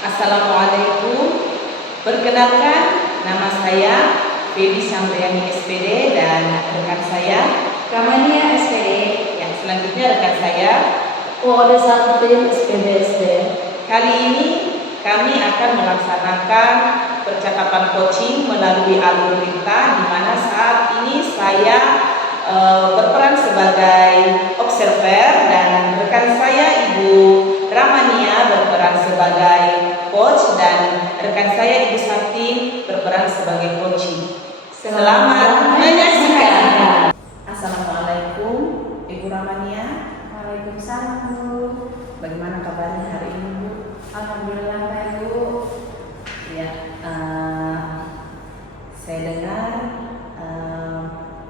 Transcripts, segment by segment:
Assalamualaikum. Perkenalkan, nama saya Feby Samriani SPD dan rekan saya Ramania SPD. yang selanjutnya rekan saya Ode Satin SPD. Kali ini kami akan melaksanakan percakapan coaching melalui alur berita, di mana saat ini saya berperan sebagai observer dan rekan saya Ibu Ramania berperan sebagai coach dan rekan saya Ibu Satin berperan sebagai coaching. Selamat menyaksikan. Assalamualaikum Ibu Ramania. Waalaikumsalam Bu. Bagaimana kabarnya hari ini Bu? Alhamdulillah baik Bu. Ya, saya dengar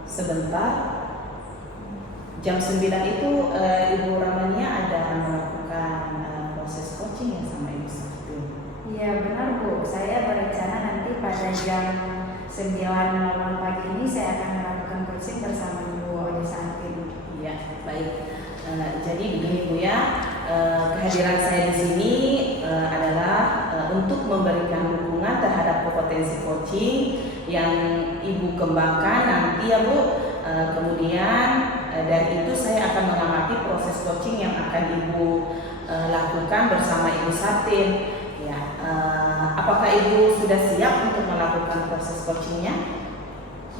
sebentar jam 9 itu Ibu Ramania ada melakukan proses coaching ya sama Ibu Satin. Iya benar Bu. Saya berencana nanti pada jam 9 pagi ini saya akan melakukan coaching bersama Ibu Ode Satin. Ya, baik. Jadi begini Bu ya, kehadiran saya di sini adalah untuk memberikan dukungan terhadap kompetensi coaching yang Ibu kembangkan nanti ya Bu. Kemudian dari itu saya akan mengamati proses coaching yang akan Ibu lakukan bersama Ibu Satin. Ya, apakah Ibu sudah siap untuk melakukan proses coachingnya?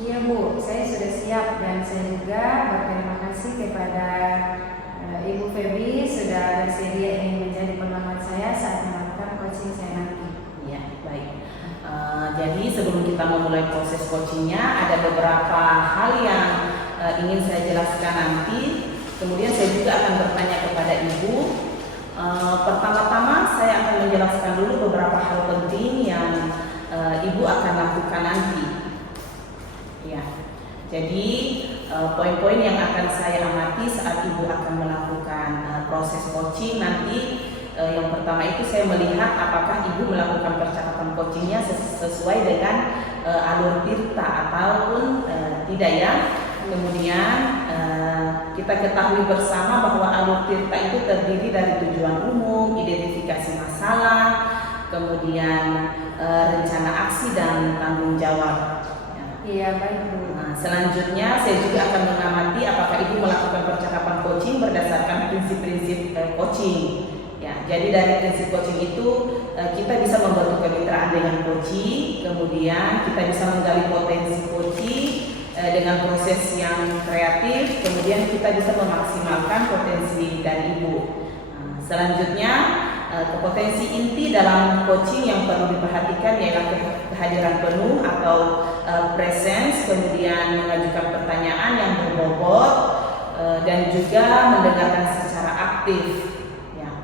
Iya Bu, saya sudah siap dan saya juga berterima kasih kepada Ibu Feby sudah bersedia ingin menjadi pengamat saya saat melakukan coaching saya nanti. Ya, baik. Jadi sebelum kita memulai proses coachingnya, ada beberapa hal yang ingin saya jelaskan nanti. Kemudian saya juga akan bertanya kepada Ibu. Pertama-tama saya akan menjelaskan dulu beberapa hal penting yang Ibu akan lakukan nanti. Ya, jadi poin-poin yang akan saya amati saat Ibu akan melakukan proses coaching nanti. Yang pertama itu saya melihat apakah Ibu melakukan percakapan coachingnya sesuai dengan alur tirta ataupun tidak ya. Kemudian kita ketahui bersama bahwa alur tirta itu terdiri dari tujuan umum, identifikasi masalah, kemudian rencana aksi dan tanggung jawab. Iya baik Bu. Nah, selanjutnya saya juga akan mengamati apakah Ibu melakukan percakapan coaching berdasarkan prinsip-prinsip coaching. Ya, jadi dari prinsip coaching itu kita bisa membentuk kemitraan dengan coaching, kemudian kita bisa menggali potensi coaching dengan proses yang kreatif, kemudian kita bisa memaksimalkan potensi dari Ibu. Nah, selanjutnya kompetensi inti dalam coaching yang perlu diperhatikan yaitu kehadiran penuh atau presence, kemudian mengajukan pertanyaan yang berbobot dan juga mendengarkan secara aktif.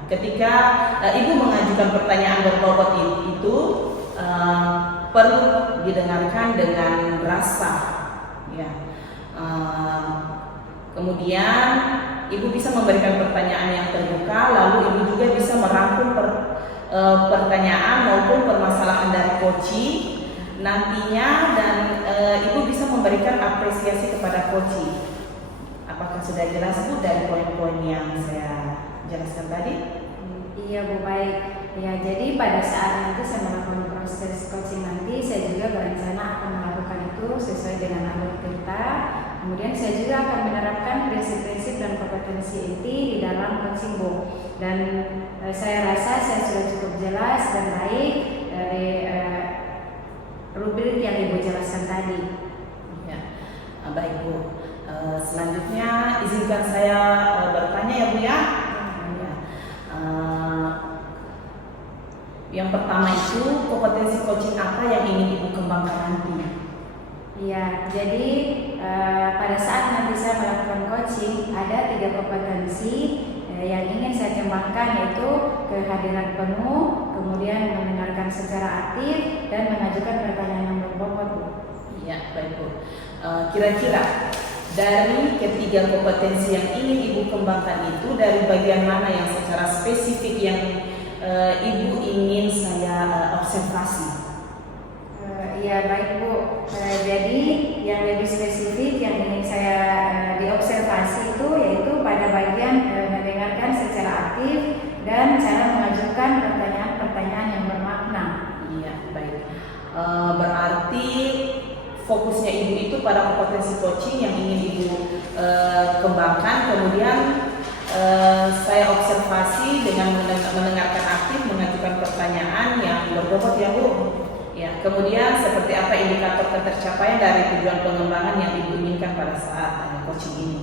Ketika Ibu mengajukan pertanyaan berbobot itu perlu didengarkan dengan rasa, ya. Kemudian Ibu bisa memberikan pertanyaan yang terbuka, lalu Ibu juga bisa merangkum pertanyaan maupun permasalahan dari coaching nantinya, dan Ibu bisa memberikan apresiasi kepada coaching. Apakah sudah jelas Bu dari poin-poin yang saya jelaskan tadi? Iya Bu, baik. Ya, jadi pada saat nanti saya melakukan proses coaching nanti, saya juga berencana akan melakukan itu sesuai dengan alur kita. Kemudian saya juga akan menerapkan prinsip-prinsip dan kompetensi inti di dalam coaching Bu. Dan saya rasa saya sudah cukup jelas dan baik dari rubrik yang Ibu jelaskan tadi. Ya, baik Bu. Selanjutnya izinkan saya bertanya ya Bu ya. Yang pertama itu kompetensi coaching apa yang ingin Ibu kembangkan nanti? Iya, jadi pada saat nanti saya melakukan coaching ada 3 kompetensi yang ingin saya kembangkan, yaitu kehadiran penuh, kemudian mendengarkan secara aktif dan mengajukan pertanyaan yang berbobot Bu. Iya, baik Bu. Kira-kira dari ketiga kompetensi yang ingin Ibu kembangkan itu dari bagian mana yang secara spesifik yang Ibu ingin saya observasi? Iya baik Bu. Jadi yang lebih spesifik yang ingin saya diobservasi itu yaitu pada bagian mendengarkan secara aktif dan cara mengajukan pertanyaan-pertanyaan yang fokusnya ibu itu pada kompetensi coaching yang ingin ibu kembangkan. Kemudian saya observasi dengan mendengarkan aktif, mengajukan pertanyaan yang berbobot ya Bu. Ya, kemudian seperti apa indikator ketercapaian dari tujuan pengembangan yang ibu inginkan pada saat coaching ini?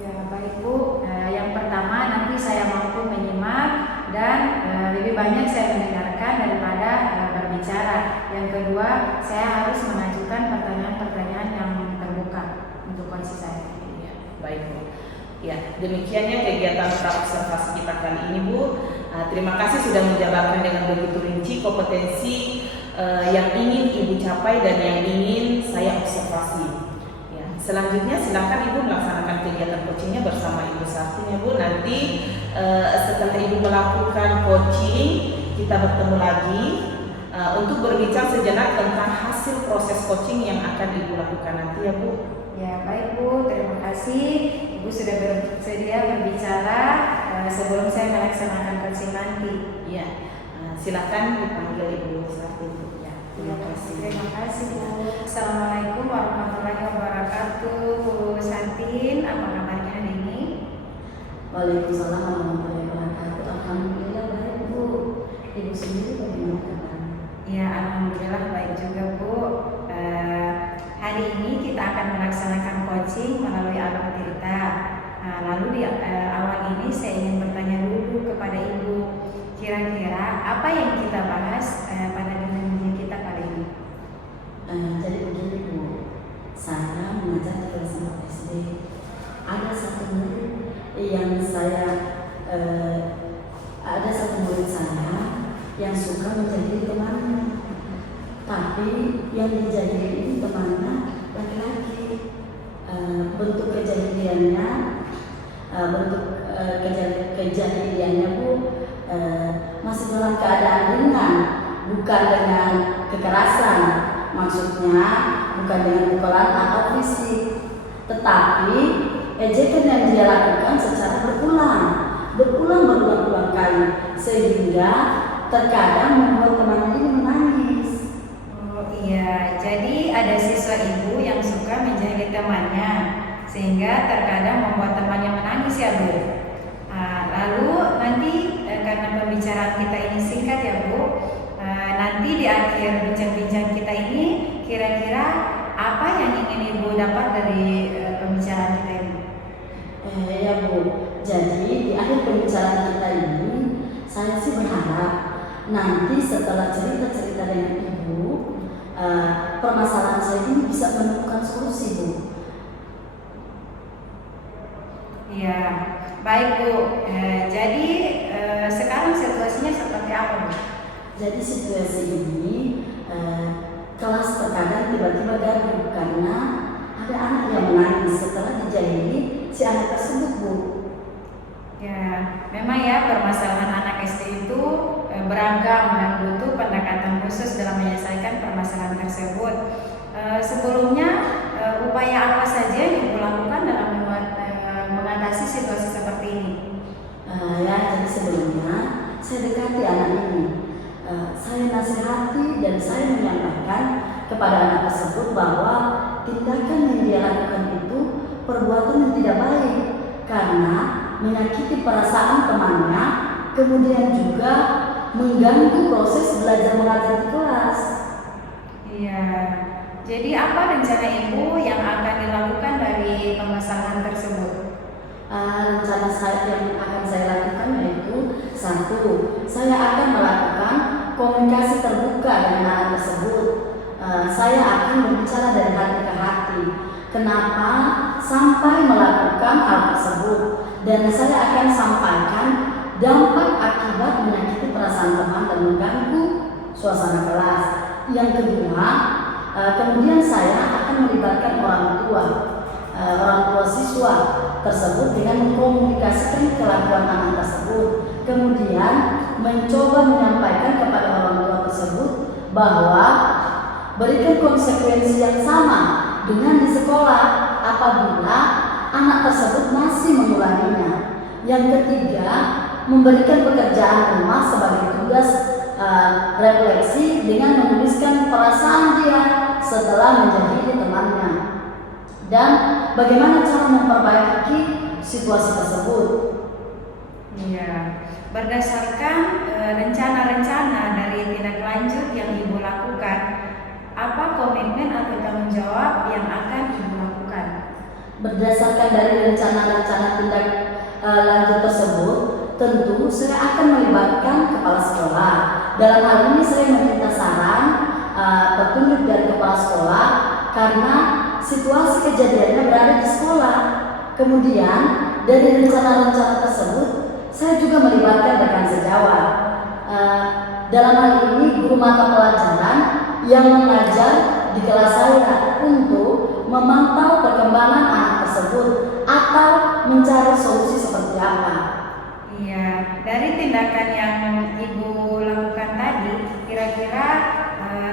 Ya baik Bu, yang pertama nanti saya mampu menyimak dan lebih banyak saya mendengarkan daripada berbicara. Yang kedua, saya harus mengajukan pertanyaan-pertanyaan yang terbuka untuk coaching saya. Ya, baik Bu. Ya, demikiannya kegiatan observasi kita kali ini Bu. Terima kasih sudah menjabarkan dengan begitu rinci kompetensi yang ingin ibu capai dan yang ingin saya observasi. Ya, selanjutnya silakan ibu melaksanakan kegiatan coachingnya bersama Ibu Sartin ya Bu. Nanti setelah ibu melakukan coaching, kita bertemu lagi untuk berbincang sejenak tentang hasil proses coaching yang akan ibu lakukan nanti ya Bu. Ya baik Bu, terima kasih Ibu sudah bersedia berbicara sebelum saya melaksanakan coaching nanti. Ya, silakan dipanggil Ibu Sartin. Ya, terima kasih. Terima kasih Bu. Assalamualaikum warahmatullahi wabarakatuh. Bu Sartin, apa kabarnya hari ini? Waalaikumsalam warahmatullahi wabarakatuh. Alhamdulillah baik Bu. Ibu sendiri bagaimana kabarnya? Ya alhamdulillah baik juga Bu. Hari ini kita akan melaksanakan coaching melalui Alur Tirta. Lalu di awal ini saya ingin bertanya dulu kepada Ibu, kira-kira apa yang kita bahas pada bimbingan kita kali ini? Jadi begini Bu, saya mengajar di kelas 4 SD. Ada satu murid saya yang suka menjadi temannya. Tapi yang dijadikan ini temannya laki-laki. Bentuk kejadiannya Bu masih dalam keadaan ringan, bukan dengan kekerasan. Maksudnya bukan dengan pukulan atau fisik, tetapi ejekan yang dia lakukan secara berulang kali, sehingga terkadang membuat temannya ini menangis. Oh iya, jadi ada siswa Ibu yang suka menjahili temannya sehingga terkadang membuat temannya menangis ya Bu. Lalu nanti karena pembicaraan kita ini singkat ya Bu, nanti di akhir bincang-bincang kita ini kira-kira apa yang ingin Ibu dapat dari pembicaraan kita ini? Ya Bu, jadi di akhir pembicaraan kita ini saya sih berharap nanti setelah cerita-cerita dengan Ibu, permasalahan saya ini bisa menemukan solusi Bu. Iya, baik Bu. Jadi sekarang situasinya seperti apa Bu? Jadi situasi ini kelas terkadang tiba-tiba gaduh karena ada anak yang menangis setelah dijahili si anak tersebut Bu. Ya, memang ya permasalahan anak SD itu beragam dan butuh pendekatan khusus dalam menyelesaikan permasalahan tersebut. Sebelumnya upaya apa saja yang Ibu lakukan dalam mengatasi situasi seperti ini? Jadi sebelumnya saya dekati anak ini. Saya nasihati dan saya menyampaikan kepada anak tersebut bahwa tindakan yang dia lakukan itu perbuatan yang tidak baik karena menyakiti perasaan temannya, kemudian juga mengganggu proses belajar mengajar di kelas. Iya. Jadi apa rencana Ibu yang akan dilakukan dari permasalahan tersebut? Rencana saya yang akan saya lakukan yaitu satu, saya akan melakukan komunikasi terbuka dengan anak tersebut. Saya akan berbicara dari hati ke hati. Kenapa sampai melakukan hal tersebut? Dan saya akan sampaikan dampak akibat menyakiti perasaan teman dan mengganggu suasana kelas. Yang kedua, kemudian saya akan melibatkan orang tua siswa tersebut dengan mengkomunikasikan kelakuan anak tersebut. Kemudian mencoba menyampaikan kepada orang tua tersebut bahwa berikan konsekuensi yang sama dengan di sekolah apabila anak tersebut masih mengulanginya. Yang ketiga, memberikan pekerjaan rumah sebagai tugas refleksi dengan menuliskan perasaan dia setelah menjadi temannya, dan bagaimana cara memperbaiki situasi tersebut. Iya, berdasarkan rencana-rencana dari tindak lanjut yang Ibu lakukan, apa komitmen atau tanggung jawab yang akan Ibu lakukan? Berdasarkan dari rencana-rencana tindak lanjut tersebut, tentu saya akan melibatkan kepala sekolah. Dalam hal ini saya meminta saran, petunjuk dari kepala sekolah karena situasi kejadiannya berada di sekolah. Kemudian dari rencana-rencana tersebut, saya juga melibatkan rekan sejawat. Dalam hal ini guru mata pelajaran yang mengajar di kelas saya untuk memantau perkembangan anak tersebut atau mencari solusi seperti apa. Iya, dari tindakan yang Ibu lakukan tadi, kira-kira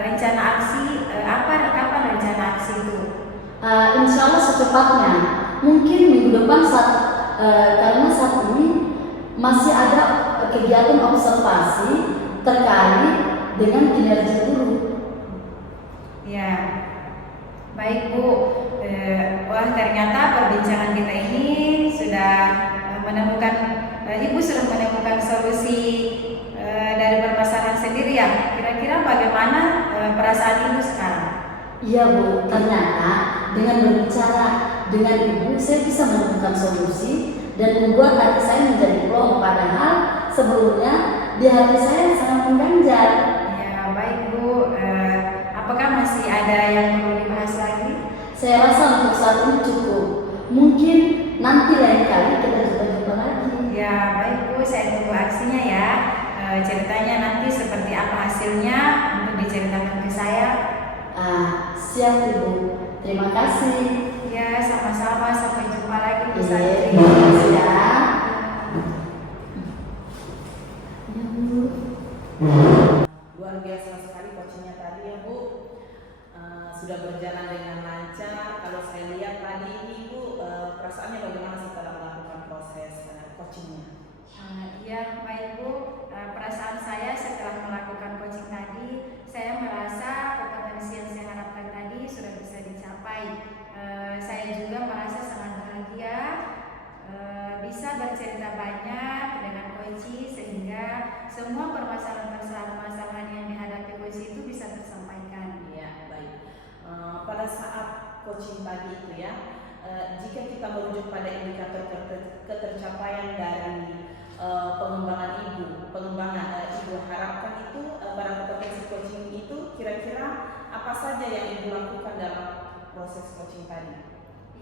rencana aksi kapan rencana aksi itu? Insya Allah secepatnya. Mungkin minggu depan karena saat ini masih ada kegiatan observasi terkait dengan kinerja guru. Ya, baik Bu. Wah, ternyata perbincangan kita ini sudah menemukan, Ibu sudah menemukan solusi dari permasalahan sendiri ya. Kira-kira bagaimana perasaan Ibu sekarang? Iya Bu, ternyata dengan berbicara dengan Ibu saya bisa menemukan solusi dan membuat hati saya menjadi plong, padahal sebelumnya di hati saya sangat mengganjal. Ya, baik Bu. Apakah masih ada yang perlu dibahas lagi? Saya rasa untuk saat ini cukup. Mungkin nanti lain kali kita jumpa lagi. Ya, baik Bu. Saya tunggu aksinya ya. Ceritanya nanti seperti apa hasilnya untuk diceritakan ke saya. Siap Ibu. Terima kasih. Ya, sama-sama. Sampai jumpa lagi Bu Terima Santri. kasih ya. Luar biasa sekali coachingnya tadi ya Bu. Sudah berjalan dengan lancar. Kalau saya lihat tadi ini Bu, perasaannya bagaimana setelah melakukan proses coachingnya? Iya, baik Bu. Perasaan saya setelah melakukan coaching tadi, saya merasa kompetensi yang saya harapkan tadi sudah bisa dicapai. Saya juga merasa sangat bahagia bisa bercerita banyak dengan coaching sehingga semua permasalahan-permasalahan yang dihadapi coaching itu bisa tersampaikan. Iya, baik. Pada saat coaching tadi itu ya, jika kita merujuk pada indikator ketercapaian dari pengembangan Ibu harapkan itu pada kompetensi coaching itu kira-kira apa saja yang Ibu lakukan dalam proses coaching tadi?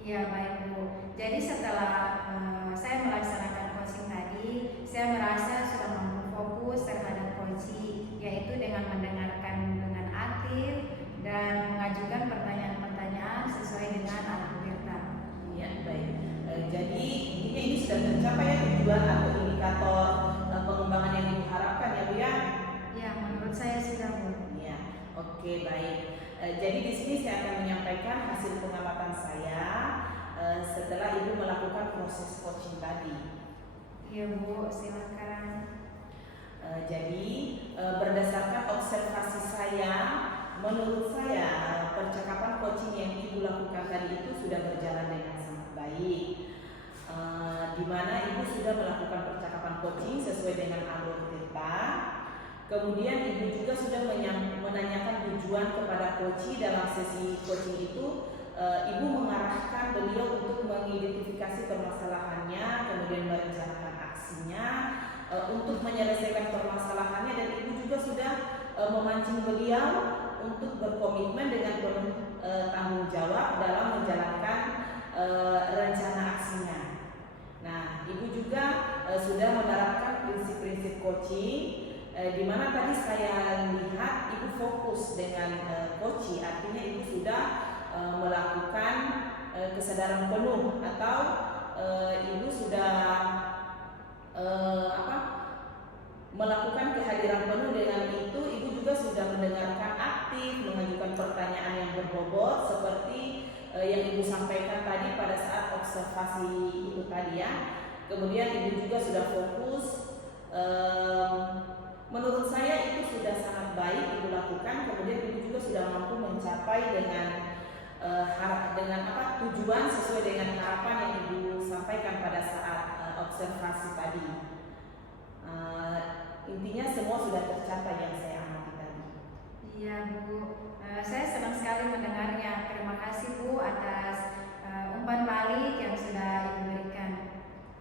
Iya, baik Bu. Jadi setelah saya melaksanakan coaching tadi, saya merasa sudah mampu fokus terhadap coaching, yaitu dengan mendengarkan dengan aktif dan mengajukan pertanyaan-pertanyaan sesuai dengan Alat Tirta. Iya, baik. Jadi ini sudah tercapai ya tujuan atau indikator pengembangan yang diharapkan ya Bu ya? Ya, menurut saya sudah Bu. Iya, oke baik. Jadi di sini saya akan menyampaikan hasil pengamatan saya setelah Ibu melakukan proses coaching tadi. Iya Bu, silakan. Jadi berdasarkan observasi saya, menurut saya percakapan coaching yang Ibu lakukan tadi itu sudah berjalan dengan sangat baik. Di mana Ibu sudah melakukan percakapan coaching sesuai dengan alur Tirta. Kemudian Ibu juga sudah menanyakan tujuan kepada coaching dalam sesi coaching itu. Ibu mengarahkan beliau untuk mengidentifikasi permasalahannya, kemudian merencanakan aksinya untuk menyelesaikan permasalahannya, dan Ibu juga sudah memancing beliau untuk berkomitmen dengan penuh tanggung jawab dalam menjalankan rencana aksinya. Nah, Ibu juga sudah menerapkan prinsip-prinsip coaching, di mana tadi saya lihat Ibu fokus dengan coaching, artinya Ibu sudah melakukan kesadaran penuh atau Ibu sudah melakukan kehadiran penuh. Dengan itu Ibu juga sudah mendengarkan aktif, mengajukan pertanyaan yang berbobot seperti yang Ibu sampaikan tadi pada saat observasi itu tadi ya. Kemudian Ibu juga sudah fokus. Menurut saya itu sudah sangat baik Ibu lakukan. Kemudian Ibu juga sudah mampu mencapai tercapai dengan tujuan sesuai dengan harapan yang Ibu sampaikan pada saat observasi tadi. Intinya semua sudah tercapai yang saya amati tadi. Iya Bu, saya senang sekali mendengarnya. Terima kasih Bu atas umpan balik yang sudah Ibu berikan.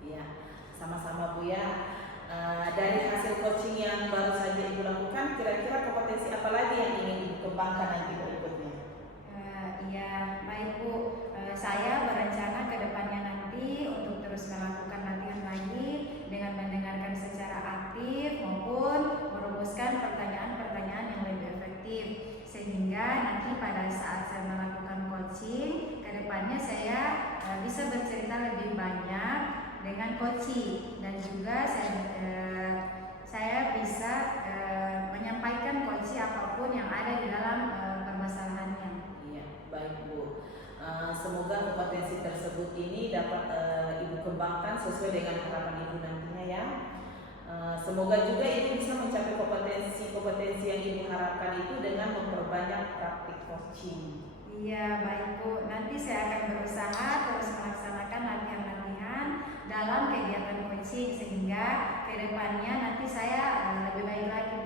Iya, sama-sama Bu ya. Dari hasil coaching yang baru saja Ibu lakukan, kira-kira kompetensi apa lagi yang ingin Ibu kembangkan nanti berikutnya? Iya, baik Bu. Saya berencana ke depannya nanti untuk terus melakukan latihan lagi dengan mendengarkan secara aktif maupun merumuskan pertanyaan-pertanyaan yang lebih efektif, sehingga nanti pada saat saya melakukan coaching ke depannya saya bisa bercerita lebih banyak dengan coaching, dan juga saya bisa menyampaikan coaching apapun yang ada di dalam permasalahannya. Iya, baik Bu. Semoga kompetensi tersebut ini dapat Ibu kembangkan sesuai dengan harapan Ibu nantinya ya. Semoga juga Ibu bisa mencapai kompetensi yang Ibu harapkan itu dengan memperbanyak praktik coaching. Iya, baik Bu. Nanti saya akan berusaha terus melaksanakan latihan-latihan dalam kegiatan coaching, sehingga ke depannya nanti saya lebih baik lagi